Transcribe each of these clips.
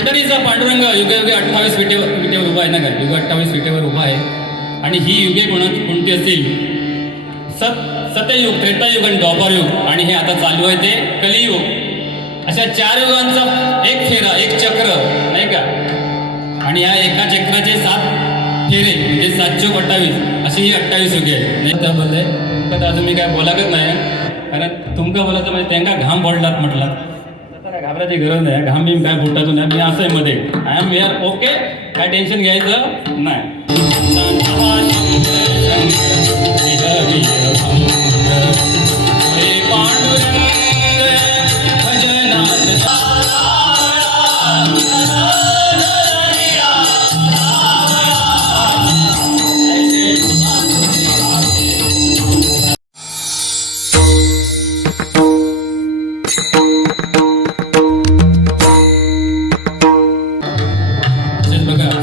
पंढरीचा पांडुरंग युगे युगे 28 विटेवर उभा आहे ना का, युगे 28 विटेवर उभा आहे. आणि ही युगे कोणती असतील? सत्ययुग, त्रेतायुग आणि द्वापारयुग. आणि हे आता चालू आहे ते कलियुग. अशा 4 युगांचा एक फेरा, एक चक्र नाही का. आणि या एका चक्राचे 7 फेरे म्हणजे 7 चोक 28 अशी ही 28 युगे आहे. नाही तर बोलले तर अजून मी काय बोलाकच नाही, कारण तुमका बोलायचं म्हणजे त्यांना घाम पडलात म्हटलात. काय घाबरायची गरज नाही, घाम बिम काय फुटातून नाही. मी असं आहे मध्ये, आय एम वेअर ओके, काय टेन्शन घ्यायचं नाही.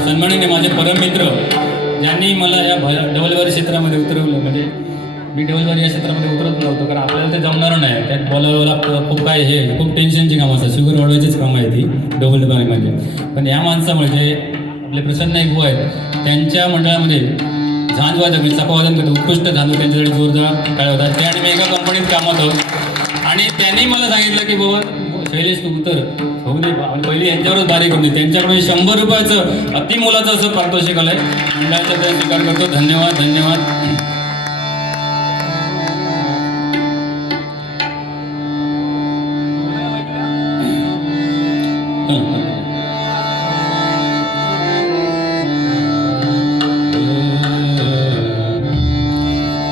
सन्माननीय माझे परममित्र ज्यांनी मला या डबलवारी क्षेत्रामध्ये उतरवलं. म्हणजे मी डबलवारी या क्षेत्रामध्ये उतरत नव्हतो, कारण आपल्याला ते जमणार नाही. त्यात बोलावं लागतं, खूप काय हे खूप टेन्शनची कामं असतात. शुगर वाढवायचीच कामं आहे ती डबलवारीमध्ये. पण या माणसामुळे जे आपले प्रसन्न एक भाऊ आहेत, त्यांच्या मंडळामध्ये झांजवादक चकवादन करतो, उत्कृष्ट झांजवा त्यांच्यासाठी जोरदार काय होतात ते. आणि मी एका कंपनीत कामात होतो आणि त्यांनी मला सांगितलं की बाबा शैलेश तू उतर होऊ दे. पहिली यांच्यावरच बारीक होते. त्यांच्याकडे 100 रुपयाचं अतिमोलाचं असं पारितोषिक आलंय. मंडळाचा ते स्वीकार करतो. धन्यवाद धन्यवाद.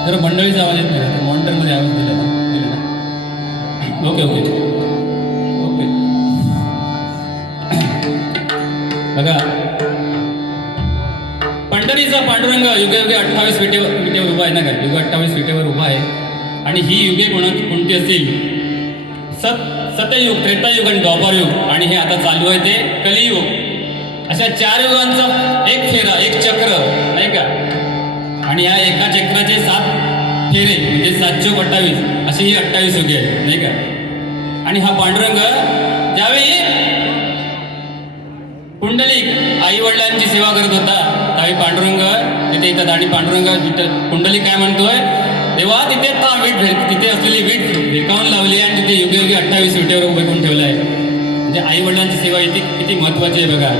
जर मंडळीचा आवाज येत नाही तर मॉनिटरमध्ये आवाज दिला ना. Okay okay okay. बघा, पंढरीचा पांडुरंग युगे युगे 28 विटेवर उभा आहे ना का, युगे 28 विटेवर उभा आहे. आणि ही युगे कोणती असतील? सत्ययुग, त्रेतायुग आणि द्वापारयुग. आणि हे आता चालू आहे ते कलियुग. अशा 4 युगांचा एक फेरा, एक चक्र नाही का. आणि या एका चक्राचे 7 फेरे म्हणजे 7 चोक 28 अशी ही 28 युगे आहे नाही का. आणि हा पांडुरंग ज्यावेळी पुंडलिक आई वडिलांची सेवा करत होता त्यावेळी पांडुरंग तिथे येतात. आणि पांडुरंग पुंडलिक काय म्हणतोय, तेव्हा तिथे तिथे असलेली वीट विकावून लावली आणि तिथे युगे युगे 28 विटेवर उभे करून ठेवलं आहे. म्हणजे आई वडिलांची सेवा इथे किती महत्वाची आहे बघा.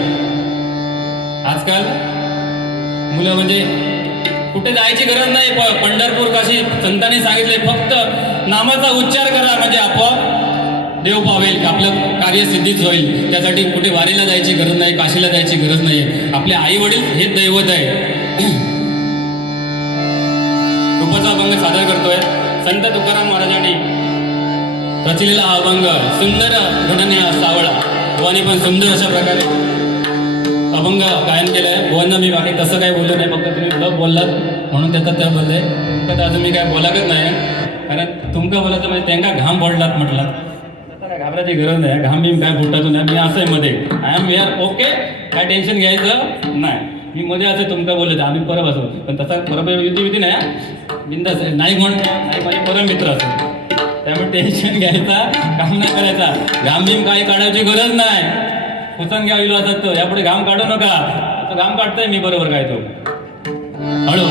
आजकाल मुलं म्हणजे कुठे जायची गरज नाही. पंढरपूर काशी संतांनी सांगितले, फक्त नामाचा उच्चार करा म्हणजे आपोआप देव पावेल, आपलं कार्य सिद्धीच होईल. त्यासाठी कुठे वारीला जायची गरज नाही, काशीला जायची गरज नाही. आपले आई वडील हे दैवत आहे. रूपाचा अभंग सादर करतोय संत तुकाराम महाराजांनी रचलेला हा अभंग. सुंदर घडण्या सावळा भवानी पण सुंदर अशा प्रकारे अभंग गायन केलं आहे. भुवांना मी बाकी तसं काही बोललो नाही, फक्त तुम्ही लव बोललात म्हणून त्या बोलले. तर अजून मी काय बोलाकच नाही, कारण तुमका बोलायचं म्हणजे त्यांना घाम पडलात म्हटलात. काय घाबरायची गरज नाही, घाम बिम काय फुटातून नाही. मी असं आहे मध्ये, आय एम वेअर ओके, काय टेन्शन घ्यायचं नाही. मी मध्ये असं तुमका बोलत आम्ही परब असो, पण तसा परब युती नाही. बिंदास आहे नाही नाही माझे परम मित्र असो. त्यामुळे टेन्शन घ्यायचा काम नाही करायचा. घाम बिम काही काढायची गरज नाही. पुसन घ्या विलो असत तो, यापुढे घाम काढू नका. तो घाम काढतोय मी बरोबर काय तो हळू.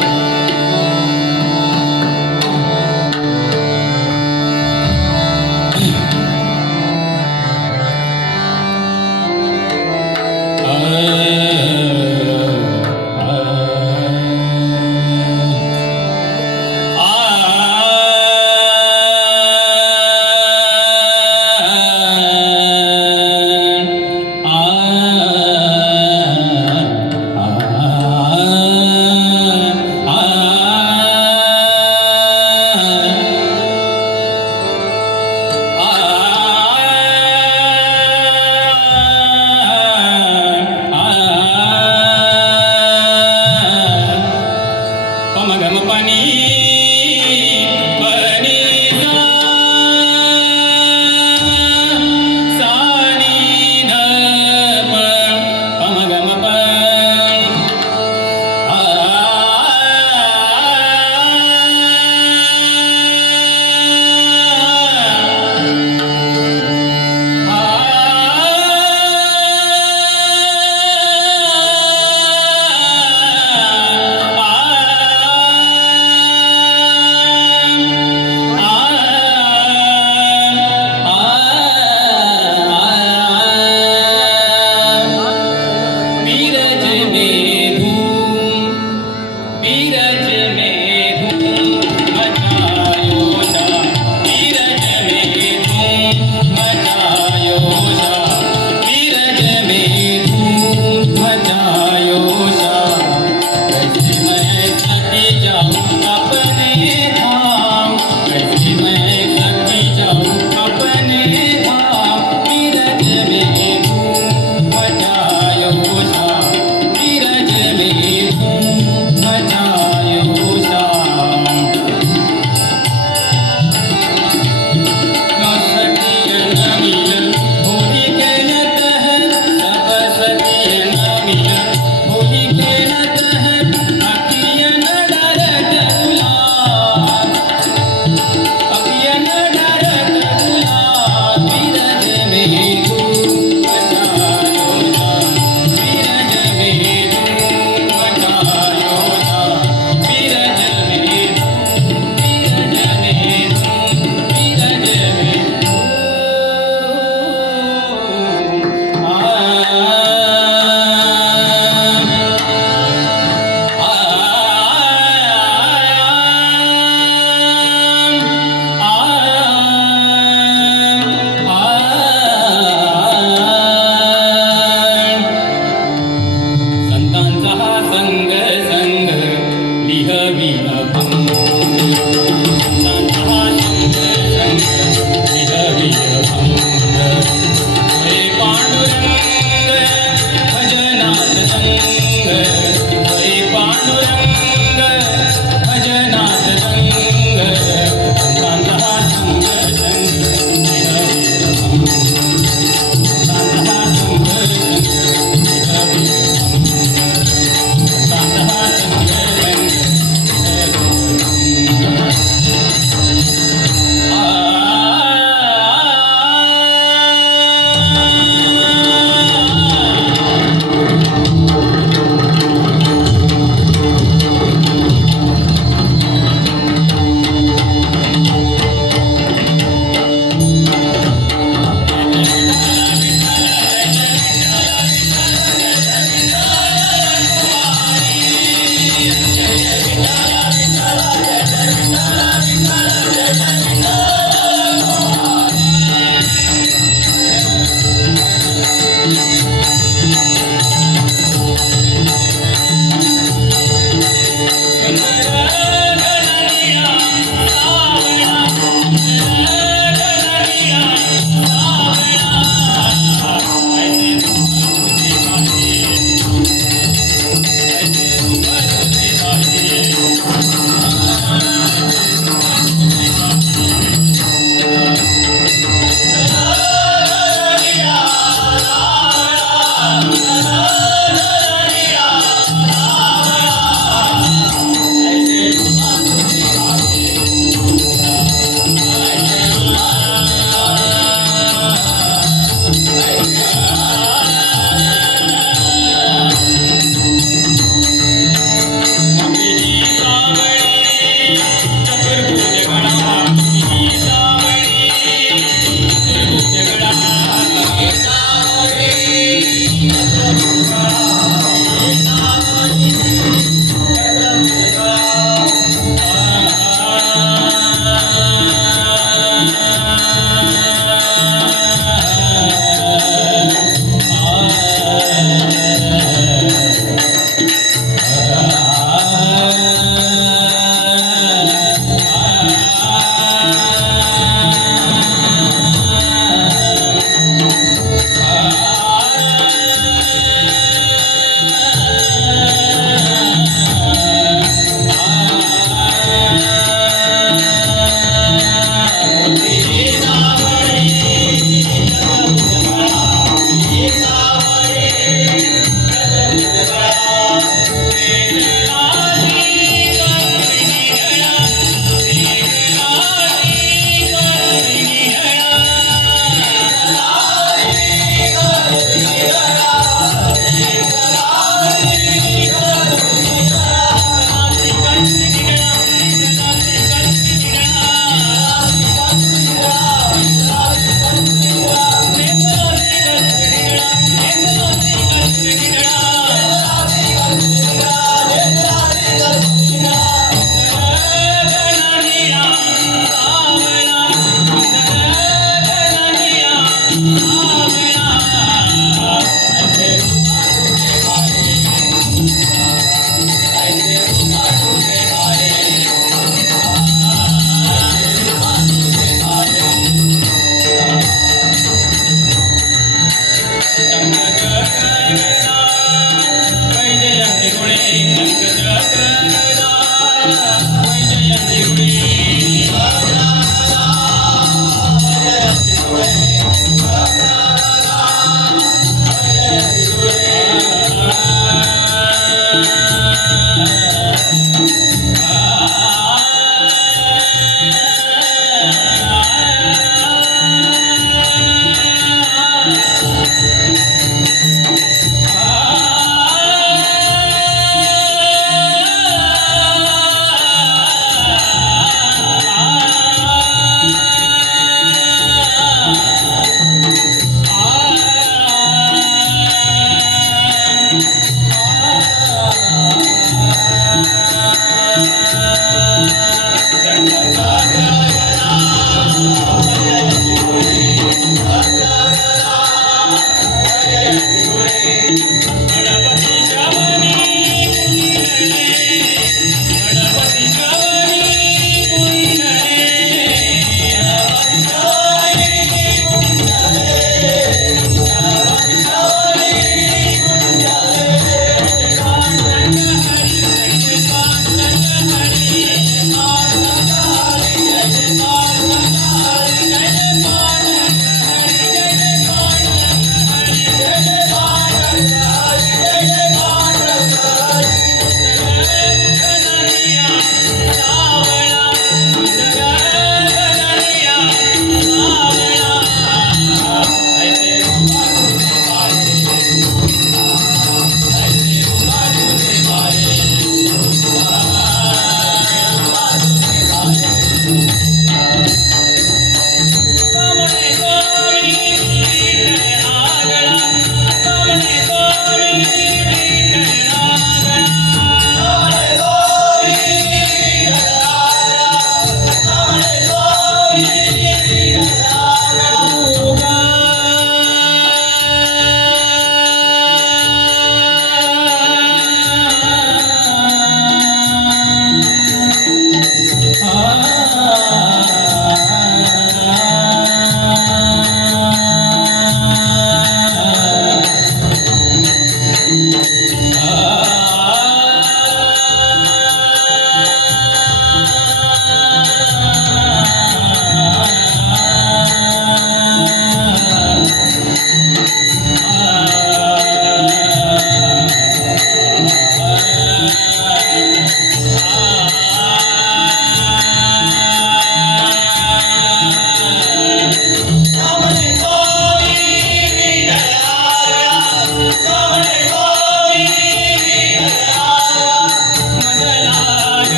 जगत